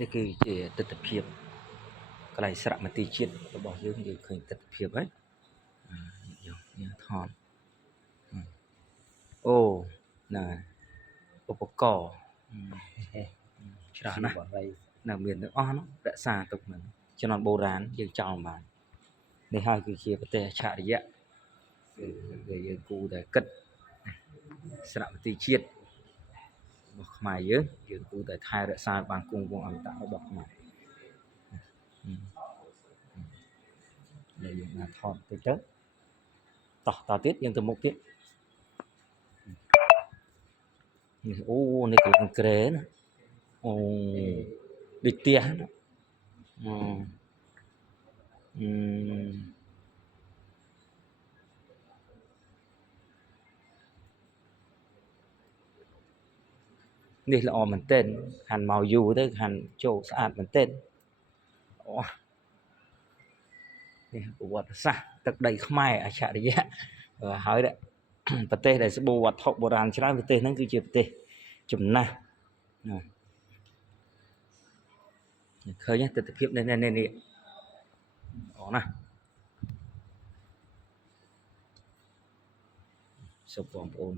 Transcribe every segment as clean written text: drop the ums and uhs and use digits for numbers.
នេះគឺជាទស្សនភាពកន្លែងស្រមន្ទីរជាតិរបស់យើងយើងឃើញទស្សនភាពហើយយើងថតអូណាឧបករណ៍ច្រើនណាស់នៅមានទាំងអស់នោះរក្សាទុកនឹងជំនាន់បុរាណយើងចោលបាននេះហើយគឺជាប្រទេសអច្ឆរិយៈគឺយើងគូតែគិតស្រមន្ទីរជាតិរបស់ខ្មែរយើងគូតែថែរក្សាបានគង់វង្សអមតៈរបស់ខ្មែរយើងបានថតតិចទៅតទៀតយើងទៅមុខទៀតនេះអូនេះគឺក្រែណាអូដូចផ្ទះនេះល្អមែនទែនខាន់មកយូរទៅខាន់ចូលស្អាតមែនទែនអូនេះប្រវត្តិសាស្ត្រទឹកដីខ្មែរអច្ឆរិយៈហើយប្រទេសដែលស្បូរវត្ថុបុរាណច្រើនប្រទេសហ្នឹងគឺជាប្រទេសចំណាស់ឃើញទស្សនភាពនេះអូណាសូមបងប្អូន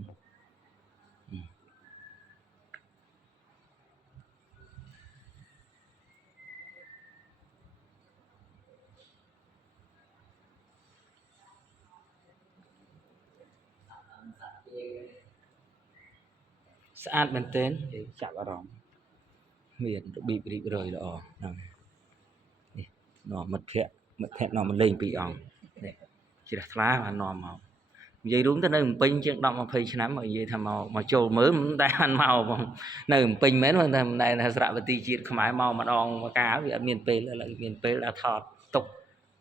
ស្អាតមែនទែនយើងចាប់អារម្មណ៍មានរបៀបរៀបរយល្អហ្នឹងនេះនាំមិត្តភ័ក្តិនាំមកលេង2អង្គនេះជ្រះថ្លាបាននាំមកនិយាយរួមទៅនៅភ្នំពេញជាង10-20ឆ្នាំមកនិយាយថាមកចូលមើលមិនដែលបានមកបងនៅភ្នំពេញមែនតែមិនដែលថាស្រវន្ទីជាតិខ្មែរមកម្ដងមកកាលវាអត់មានពេលឥឡូវមានពេលដល់ថតទុក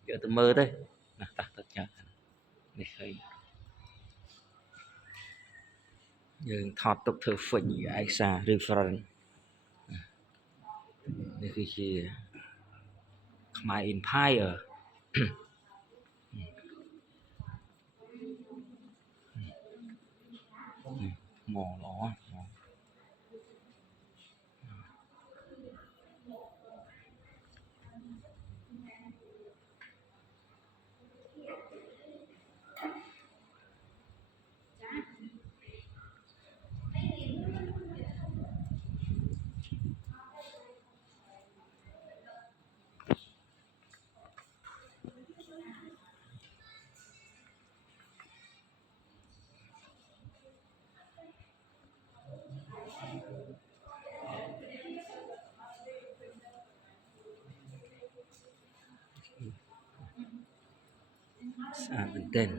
យកទៅមើលទេណាតោះទៅចានេះឃើញយើងថតទុកធ្វើហ្វិចឯកសារ reference នេះគឺជាខ្មែរ Empire មកល្អស្អាតមែនទែន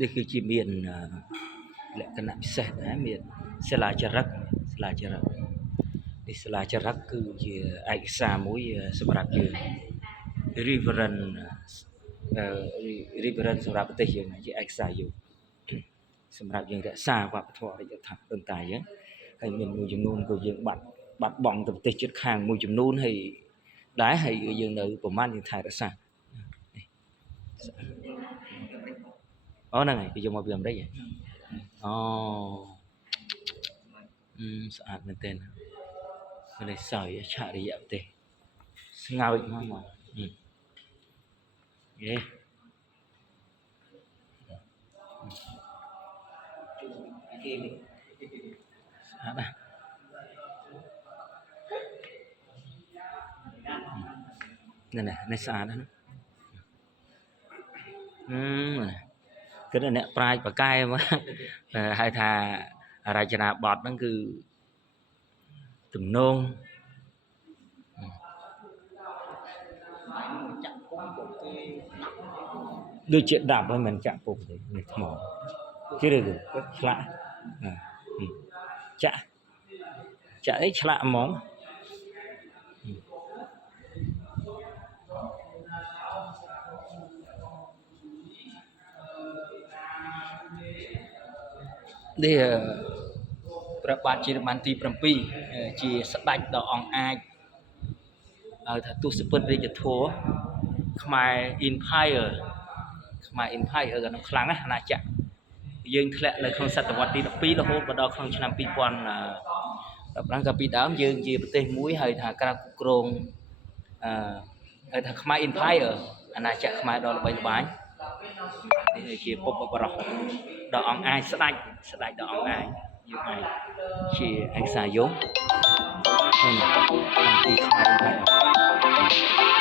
នេះគឺជាមានលក្ខណៈពិសេសដែរមានសិលាចារឹកនេះសិលាចារឹកគឺជាឯកសារមួយសម្រាប់យើង reference សម្រាប់ប្រទេសយើងជាឯកសារយើងសម្រាប់យើងរក្សាវប្បធម៌អរិយធម៌ដូចតែយើងហើយមានមួយចំនួនក៏យើងបាត់បង់ទៅប្រទេសជិតខាងមួយចំនួនហើយដែរហើយយើងនៅប្រហែលយើងថែរក្សាអូហ្នឹងហើយគេយកមកពីអាមេរិកអូស្អាតមែនទែននេះសោយអច្ឆរិយៈប្រទេសស្ងើចមកយេគេនេះស្អាតណាស់នេះស្អាតណាស់គឺអ្នកប្រាជ្ញបកែមកហៅថារចនាបថហ្នឹងគឺទំនងដូចជាដាប់ហើយមិនចាក់ពុកទេនេះថ្មជឿឬឆ្លាក់ចាក់អីឆ្លាក់ហ្មងនេះ ព្រះបាទជាបានទី7ជាស្ដេចដ៏អង្អាចថាទស្សពិតរាជធម៌ខ្មែរ Empire ខ្មែរ Empire ក៏ខ្លាំងណាស់អាណាចក្រយើងធ្លាក់នៅក្នុងសតវត្សទី12រហូតមកដល់ក្នុងឆ្នាំ2015ក៏ពីដើមយើងជាប្រទេសមួយហើយថាក្រៅគ្រប់គ្រងហៅថាខ្មែរ Empire អាណាចក្រខ្មែរដ៏ល្បីល្បាញនេះជាពុទ្ធបរិសដ៏អង្អាចស្ដេចដ៏អង្អាចយើងអាចជាឯកសារយងក្នុងទីខ្មែរ Empire